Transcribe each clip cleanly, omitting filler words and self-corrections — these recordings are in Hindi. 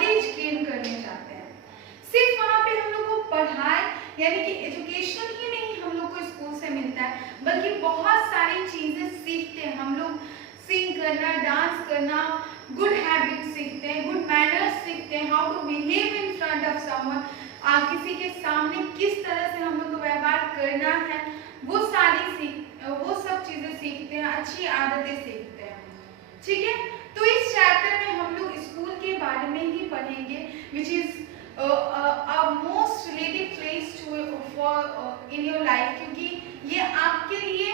नॉलेज गेन करने जाते हैं। सिर्फ वहाँ पे हम लोग को पढ़ाई यानी कि एजुकेशन ही नहीं हम लोग को स्कूल से मिलता है, बल्कि बहुत सारी चीजें सीखते हैं हम लोग। सिंग करना, डांस करना, गुड हैबिट सीखते हैं, गुड मैनर्स सीखते हैं, how to behave in front of someone, किसी के सामने किस तरह से हम लोग को व्यवहार करना है, वो सब चीजें सीखते हैं, अच्छी आदतें सीखते हैं। ठीक है, तो इस चैप्टर में हम लोग स्कूल के बारे में ही पढ़ेंगे, which is most related place for in your life, क्योंकि ये आपके लिए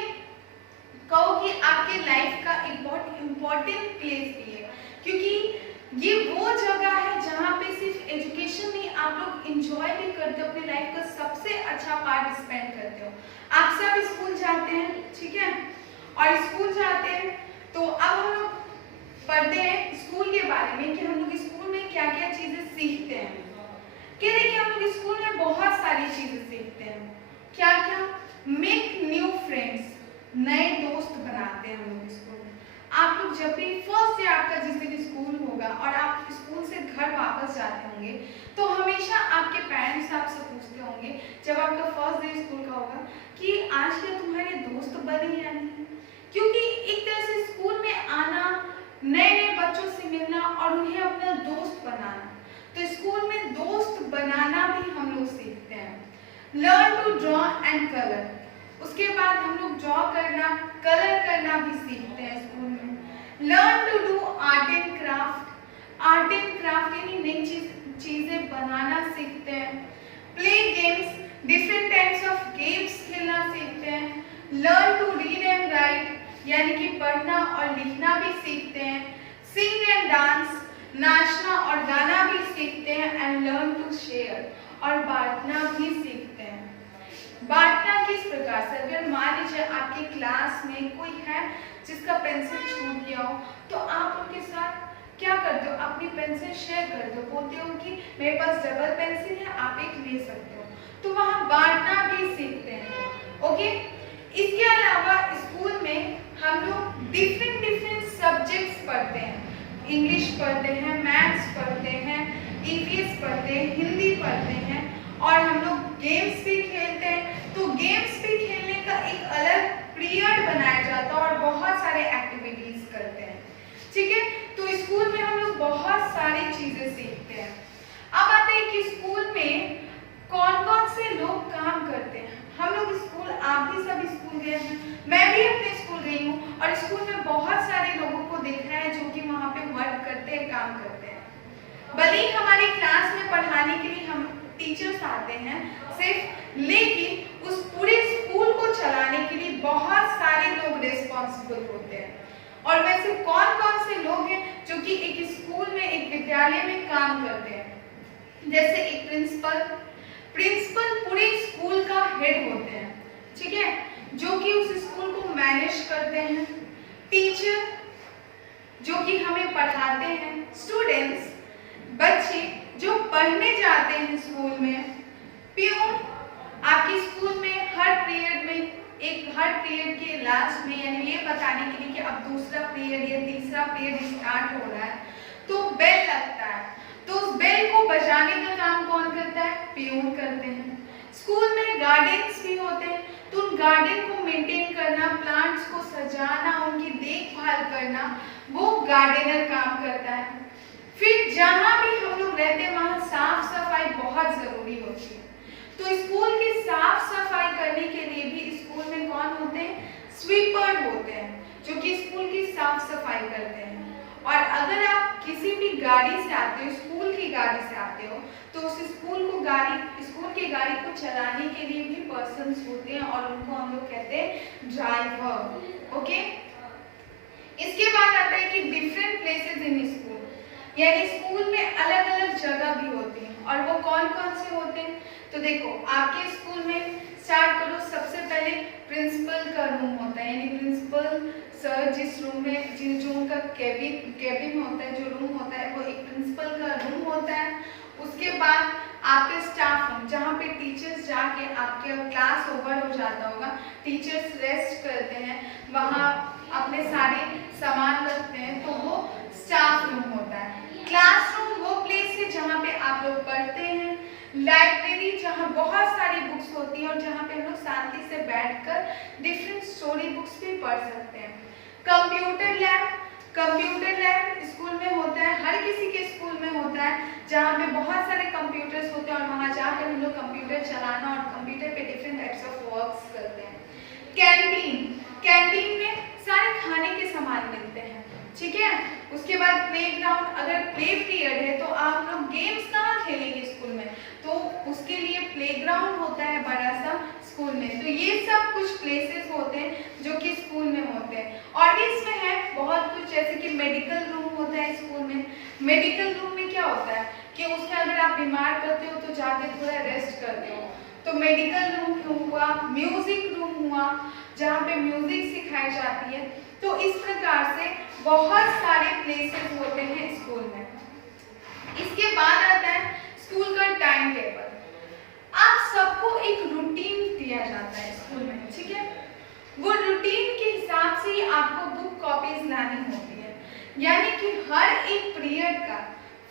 कहो कि आपके लाइफ का एक बहुत इम्पोर्टेंट प्लेस भी है, क्योंकि ये वो जगह है जहाँ पे सिर्फ एजुकेशन नहीं, आप लोग इंजॉय भी करते हो, अपने लाइफ का सबसे अच्छा पार्ट स्पेंड करते हो। आप सब स्कूल जाते हैं, ठीक है, और स्कूल जाते हैं तो अब हम लोग पढ़ते हैं स्कूल के बारे में कि हम लोग स्कूल में क्या क्या चीजें सीखते हैं। कि देखिए हम लोग स्कूल में बहुत सारी चीजें सीखते हैं। क्या क्या? मेक न्यू फ्रेंड्स, नए दोस्त बनाते हैं हम लोग स्कूल में। आप लोग जब भी फर्स्ट डे आपका जिस दिन स्कूल होगा और आप स्कूल से घर वापस जाते होंगे तो हमेशा आपके पेरेंट्स आपसे पूछते होंगे जब आपका फर्स्ट डे स्कूल का होगा कि आज क्या तुम्हारे दोस्त बने या नहीं, क्योंकि एक तरह से स्कूल में आना, नए नए बच्चों से मिलना और उन्हें अपना दोस्त बनाना, तो स्कूल में दोस्त बनाना भी हम लोग सीखते हैं। Learn to draw and colour, उसके बाद हम लोग ड्रॉ करना, कलर करना भी सीखते हैं स्कूल में। Learn to do art and craft, art and craft यानी नई चीजें बनाना सीखते हैं। Play games, different types of games खेलना सीखते हैं। Learn to read and write यानी कि पढ़ना और लिखना भी सीखते हैं। सिंग एंड डांस, नाचना और गाना भी सीखते हैं। एंड लर्न टू शेयर, और बांटना भी सीखते हैं। बांटना किस प्रकार से? अगर मान लीजिए आपके क्लास में कोई है जिसका पेंसिल छूट गया हो तो आप उनके साथ क्या करते हो? अपनी पेंसिल शेयर करते हो, बोलते हो कि मेरे पास डबल पेंसिल है, आप एक ले सकते हो, तो वहाँ बांटना भी सीखते हैं। ओके, इसके अलावा स्कूल में हम लोग डिफरेंट सब्जेक्ट्स पढ़ते हैं। इंग्लिश पढ़ते हैं, मैथ्स पढ़ते हैं, ईवीएस पढ़ते हैं, हिंदी पढ़ते हैं, और हम लोग गेम्स भी खेलते हैं। तो गेम्स भी खेलने का एक अलग पीरियड बनाया जाता है और बहुत सारे एक्टिविटीज करते हैं। ठीक है, तो स्कूल में हम लोग बहुत सारी चीजें सीखते हैं। अब आते हैं कि स्कूल में कौन कौन से लोग काम करते हैं। हम लोग स्कूल, आप भी सब स्कूल गए हैं, मैं भी अपने स्कूल गई हूँ, और स्कूल में बहुत सारे लोगों को देखा है जो कि वहाँ पे वर्क करते हैं, काम करते हैं। भले ही हमारी क्लास में पढ़ाने के लिए हम टीचर्स आते हैं सिर्फ, लेकिन उस पूरे स्कूल को चलाने के लिए बहुत सारे लोग रिस्पॉन्सिबल होते हैं। और वैसे कौन कौन से लोग हैं जो कि एक स्कूल में, एक विद्यालय में काम करते हैं? जैसे एक प्रिंसिपल पूरे स्कूल का हेड होते हैं, ठीक है, जो कि उस स्कूल को मैनेज करते हैं। टीचर जो कि हमें पढ़ाते हैं, स्टूडेंट्स बच्चे जो पढ़ने जाते हैं स्कूल में। प्यून, आपके स्कूल में हर पीरियड के लास्ट में, यानी ये बताने के लिए कि अब दूसरा पीरियड या तीसरा पीरियड स्टार्ट हो रहा है, तो बेल लगता है, तो उस बेल को बजाने का काम कौन करता है? प्यून करते हैं। स्कूल में गार्डन्स भी होते हैं, तो उन गार्डन को मेंटेन करना, प्लांट्स को सजाना, उनकी देखभाल करना, वो गार्डनर काम करता है। फिर जहाँ भी हम लोग रहते हैं वहाँ साफ सफाई बहुत जरूरी होती है, तो स्कूल की साफ सफाई करने के लिए भी स्कूल में कौन होते हैं? स्वीपर होते हैं, जो कि स्कूल की साफ सफाई करते हैं। और अगर आप किसी भी गाड़ी से आते हो, स्कूल की गाड़ी से आते हो, तो उस स्कूल की गाड़ी को चलाने के लिए भी पर्सन्स होते हैं, और उनको हम लोग कहते हैं ड्राइवर। ओके, इसके बाद आता है कि डिफरेंट प्लेसेस इन स्कूल, यानी स्कूल में अलग अलग जगह भी होती हैं, और वो कौन कौन से होते हैं? तो देखो, आपके स्कूल में स्टार्ट करो, सबसे पहले प्रिंसिपल का रूम होता है, यानी प्रिंसिपल सर जिस रूम में, जो उनका कैबिन होता है, जो रूम होता है, वो एक प्रिंसिपल का रूम होता है। उसके बाद आपके स्टाफ रूम, जहाँ पे टीचर्स जाके, आपके क्लास ओवर हो जाता होगा, टीचर्स रेस्ट करते हैं, वहाँ अपने सारे सामान रखते हैं, तो वो स्टाफ रूम होता है। क्लासरूम वो प्लेस है जहाँ बहुत सारी बुक्स होती हैं और जहाँ पे हम लोग शांति से बैठकर डिफरेंट स्टोरी बुक्स भी पढ़ सकते हैं। कंप्यूटर लैब स्कूल में होता है, हर किसी के स्कूल में होता है, जहाँ पे बहुत सारे कंप्यूटर्स होते हैं और वहाँ जाकर हम लोग कंप्यूटर चलाना और कंप्यूटर पे डिफरेंट टाइप्स ऑफ वर्क्स करते हैं। कैंटीन में सारे खाने के सामान मिलते हैं, ठीक है। उसके बाद प्लेग्राउंड, अगर प्ले पीरियड है तो आप लोग गेम्स कहाँ खेलेंगे स्कूल में, तो उसके लिए प्लेग्राउंड होता है बड़ा सा स्कूल में। तो ये सब कुछ प्लेसेस होते हैं जो कि स्कूल में होते हैं। और भी इसमें है बहुत कुछ, जैसे कि मेडिकल रूम होता है स्कूल में। मेडिकल रूम में क्या होता है कि उसमें अगर आप बीमार करते हो तो जाके थोड़ा रेस्ट करते हो, तो मेडिकल रूम हुआ। म्यूजिक रूम हुआ, जहाँ पे म्यूजिक सिखाई जाती है। तो इस प्रकार से बहुत सारे प्लेसेस होते हैं स्कूल में। इसके बाद आता है स्कूल का टाइम टेबल। आप सबको एक रूटीन दिया जाता है स्कूल में, ठीक है। वो रूटीन के हिसाब से ही आपको बुक कॉपीज लानी होती है, यानी कि हर एक पीरियड का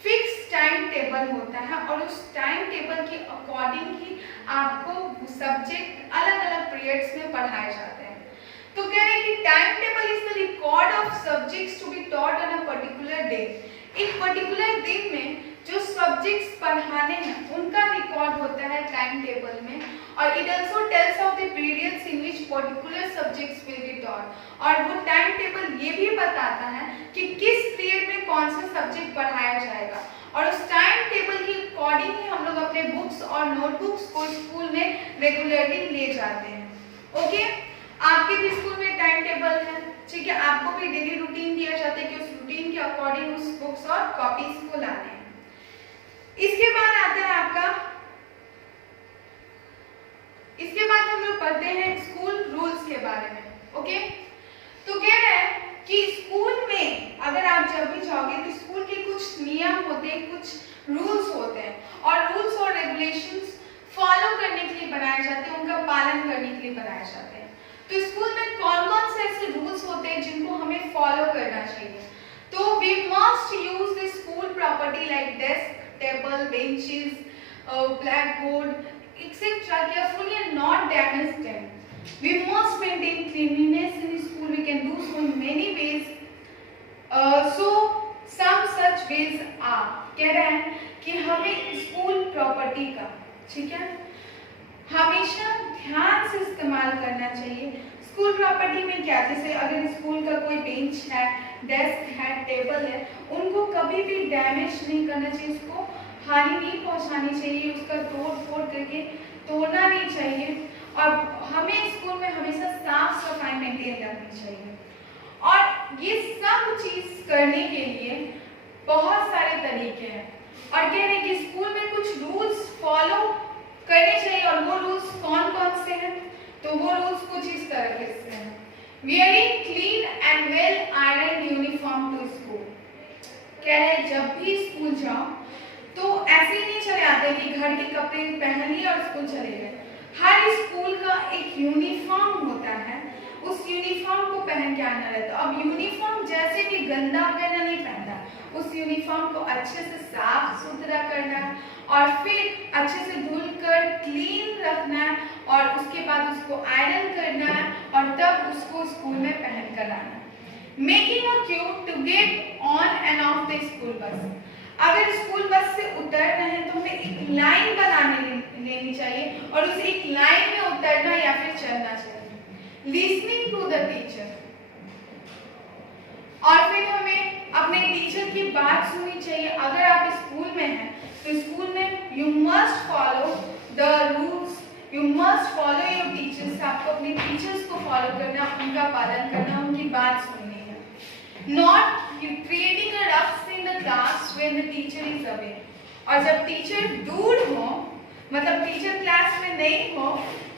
फिक्स टाइम टेबल होता है और उस टाइम टेबल के अकॉर्डिंग ही आपको सब्जेक्ट अलग अलग पीरियड्स में पढ़ाए जाते हैं। तो कह रहे हैं कि time table is the record of subjects to be taught on a particular day. एक पर्टिकुलर दिन में जो सब्जेक्ट्स पढ़ाने हैं उनका रिकॉर्ड होता है टाइम टेबल में। और it also tales of the periods in which particular subjects will be taught. और वो टाइम टेबल ये भी बताता है कि किस पीरियड में कौन सा सब्जेक्ट पढ़ाया जाएगा। और उस टाइम टेबल के अकॉर्डिंग ही हम लोग अपने बुक्स और नोटबुक्स को स्कूल में रेगुलरली ले जाते हैं। ओके, आपके भी स्कूल में टाइम टेबल है, ठीक है। आपको भी डेली रूटीन दिया जाता है कि उस रूटीन के अकॉर्डिंग उस बुक्स और कॉपीज को लाने हैं। इसके बाद आता है आपका, इसके बाद हम लोग पढ़ते हैं स्कूल रूल्स के बारे में। ओके, तो कह रहे हैं कि स्कूल में अगर आप जब भी जाओगे तो स्कूल के कुछ नियम होते हैं, कुछ रूल्स होते हैं और रूल्स और रेगुलेशंस फॉलो करने के लिए बनाए जाते हैं, उनका पालन करने के लिए बनाए जाते हैं। तो स्कूल में कौन कौन से ऐसे रूल्स होते हैं जिनको हमें फॉलो करना चाहिए? तो we must use the school property like desk, table, benches, blackboard, etc. carefully and not damage them. We must maintain cleanliness in school. We can do so in many ways. So some such ways are, कह रहे हैं कि हमें स्कूल प्रॉपर्टी का, ठीक है, हमेशा ध्यान से इस्तेमाल करना चाहिए। स्कूल प्रॉपर्टी में क्या, जैसे अगर स्कूल का कोई बेंच है, डेस्क है, टेबल है, उनको कभी भी डैमेज नहीं करना चाहिए, उसको हानि नहीं पहुंचानी चाहिए, उसका तोड़ फोड़ करके तोड़ना नहीं चाहिए। और हमें स्कूल में हमेशा साफ सफाई मेंटेन रखनी चाहिए। और ये सब चीज करने के लिए बहुत सारे तरीके हैं और कह रहे हैं कि स्कूल में कुछ रूल्स फॉलो करने चाहिए। और वो रूल्स कौन कौन से हैं? तो वो रूल्स कुछ इस तरह से हैं। Wearing clean and well ironed uniform to school। कह रहे हैं जब भी स्कूल जाओ तो ऐसे ही नहीं चले आते कि घर के कपड़े पहन लिए और स्कूल चले गए। हर स्कूल का एक यूनिफॉर्म होता है, उस यूनिफॉर्म को पहन के आना रहता है। अब यूनिफॉर्म जैसे भी गंदा वगैरह नहीं पहनना, उस यूनिफॉर्म को अच्छे से साफ सुथरा करना है और फिर अच्छे से धुल कर क्लीन रखना है और उसके बाद उसको आयरन करना है और तब उसको स्कूल में पहन कर आना है। Making a queue to get on and off the school bus. अगर स्कूल बस से उतर रहे हैं तो हमें एक लाइन लेनी चाहिए और उस एक लाइन में उतरना या फिर चलना चाहिए। लिसनिंग टू द टीचर, और फिर हमें अपने टीचर की बात सुननी चाहिए। अगर आप स्कूल में हैं तो स्कूल में you must follow the rules, you must follow your teachers. आपको अपने टीचर्स को फॉलो करना, उनका पालन करना, उनकी बात सुननी है। Not creating a ruffs in the class when the teacher is away. और जब टीचर दूर हो, मतलब टीचर क्लास में नहीं हो,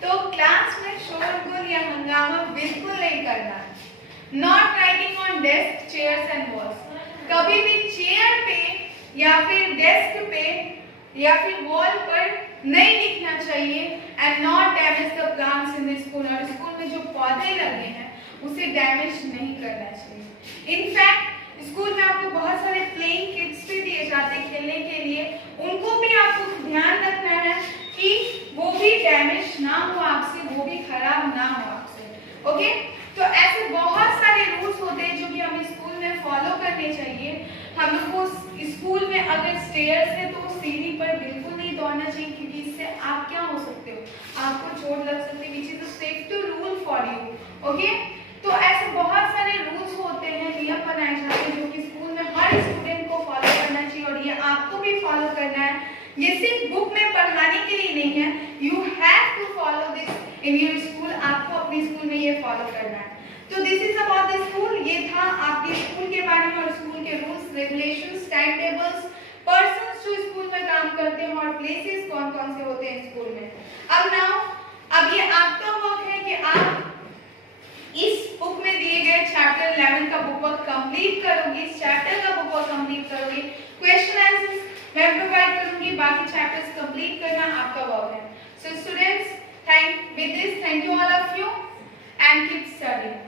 तो क्लास में शोरगुल या हंगामा बिल्कुल नहीं करना। Not writing on desk, chairs and walls. कभी भी चेयर पे या फिर डेस्क पे या फिर वॉल पर नहीं लिखना चाहिए। And not damage the plants in the school. और स्कूल में जो पौधे लगे हैं उसे डैमेज नहीं करना चाहिए। इनफैक्ट स्कूल में आपको बहुत सारे प्लेइंग किट्स भी दिए जाते हैं खेलने के लिए, उनको भी आपको ध्यान रखना है कि सीढ़ी पर बिल्कुल नहीं दौड़ना चाहिए, क्योंकि इससे आप क्या हो सकते हो, आपको चोट लग सकती है, which is a safety rule for you. Okay, तो ऐसे बहुत सारे रूल्स होते हैं, नियम बनाए जाते हैं जो कि स्कूल में हर स्टूडेंट को फॉलो करना चाहिए, और ये आपको भी फॉलो करना है। ये सिर्फ बुक में पढ़ाने के लिए नहीं है, you have to follow this in your school, आपको अपने स्कूल में ये फॉलो करना है। तो this is about the school, ये था आपके स्कूल के बारे में और स्कूल के rules regulations, time tables, persons जो स्कूल में काम करते हैं और प्लेसेस कौन कौन से होते हैं स्कूल में। अब ये आपका वर्क है कि आप इस बुक में दिए गए चैप्टर 11 का बुक वर्क कंप्लीट करोगे, इस चैप्टर का बुक वर्क कंप्लीट करोगे, क्वेश्चन आंसर्स मैं प्रोवाइड करूंगी, बाकी चैप्टर्स कंप्लीट करना आपका वर्क है। So students, thank you all of you and keep studying.